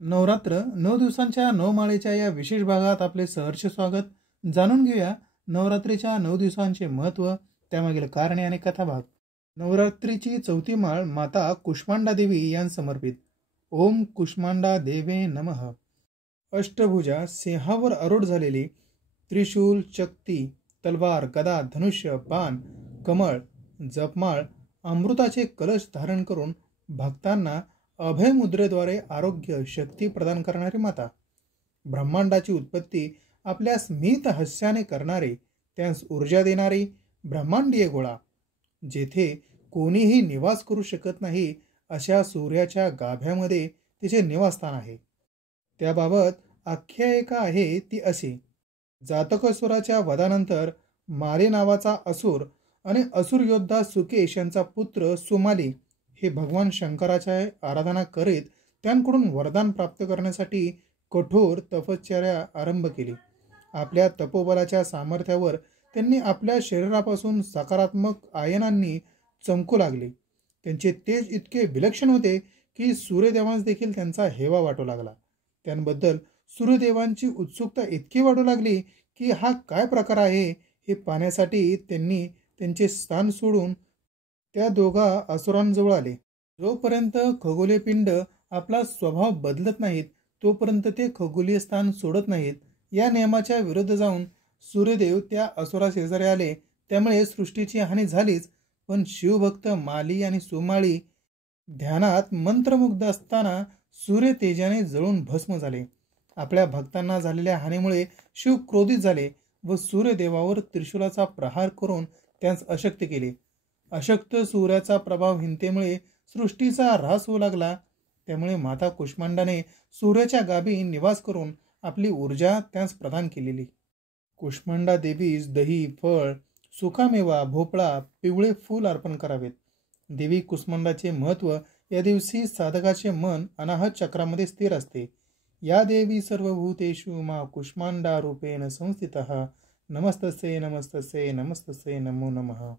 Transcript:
नवरात्र 9 दिवसांच्या 9 माळेच्या या विशेष भागात आपले सहर्ष स्वागत. जाणून घेऊया नवरात्रीच्या 9 दिवसांचे महत्त्व, त्यामागील कारणे आणि कथाभाग. नवरात्रीची चौथी माळ माता कुष्मांडा देवी यांस समर्पित. ओम कुष्मांडा देवे नमः. अष्टभुजा, सिंहावर आरूढ झालेली, त्रिशूल, चक्ती, तलवार, गदा, धनुष्य, बाण, कमळ, जपमाळ, अमृताचे कलश धारण करून भक्तांना अभय मुद्रेद्वारे आरोग्य शक्ती प्रदान करणारी माता. ब्रह्मांडाची उत्पत्ती आपल्या स्मित हास्याने करणारे, त्यास ऊर्जा देणारी ब्रह्मांडीय गोळा, जेथे कोणीही निवास करू शकत नाही अशा सूर्याच्या गाभ्यामध्ये तिचे निवासस्थान आहे. त्याबाबत आख्यायिका आहे ती अशी: जातकसुराच्या वधानंतर माली नावाचा असुर आणि असुर योद्धा सुकेश यांचा पुत्र सुमाली हे भगवान शंकराच्या आराधना करीत त्यांकडून वरदान प्राप्त करण्यासाठी कठोर तपश्चर्या आरंभ केली. आपल्या तपोबलाच्या सामर्थ्यावर त्यांनी आपल्या शरीरापासून सकारात्मक आयनांनी चमकू लागले. त्यांचे तेज इतके विलक्षण होते की सूर्यदेवांस देखील त्यांचा हेवा वाटू लागला. त्यांबद्दल सूर्यदेवांची उत्सुकता इतकी वाढू लागली की हा काय प्रकार आहे हे पाहण्यासाठी त्यांनी त्यांचे स्थान सोडून त्या दोघा असुरांजवळ आले. जोपर्यंत खगोलीय पिंड आपला स्वभाव बदलत नाहीत तोपर्यंत ते खगोलीय स्थान सोडत नाहीत, या नियमाच्या विरुद्ध जाऊन सूर्यदेव त्या असुरा शेजारी आले. त्यामुळे सृष्टीची हानी झालीच, पण शिवभक्त माली आणि सुमाळी ध्यानात मंत्रमुग्ध असताना सूर्य तेजाने जळून भस्म झाले. आपल्या भक्तांना झालेल्या हानीमुळे शिव क्रोधित झाले व सूर्यदेवावर त्रिशूलाचा प्रहार करून त्यांस अशक्त केले. अशक्त सूर्याचा प्रभावहीनतेमुळे सृष्टीचा ऱ्हास होऊ लागला. त्यामुळे माता कुष्मांडाने सूर्याच्या गाभी निवास करून आपली ऊर्जा त्यांस प्रदान केलेली. कुष्मांडा देवीस दही, फळ, सुकामेवा, भोपळा, पिवळे फूल अर्पण करावेत. देवी कुष्मांडाचे महत्त्व: या दिवशी साधकाचे मन अनाहत चक्रामध्ये स्थिर असते. या देवी सर्वभूतेषु मा कुष्मांडा रूपेण संस्थितः. नमस्तस्यै नमस्तस्यै नमस्तस्यै नमो नमः.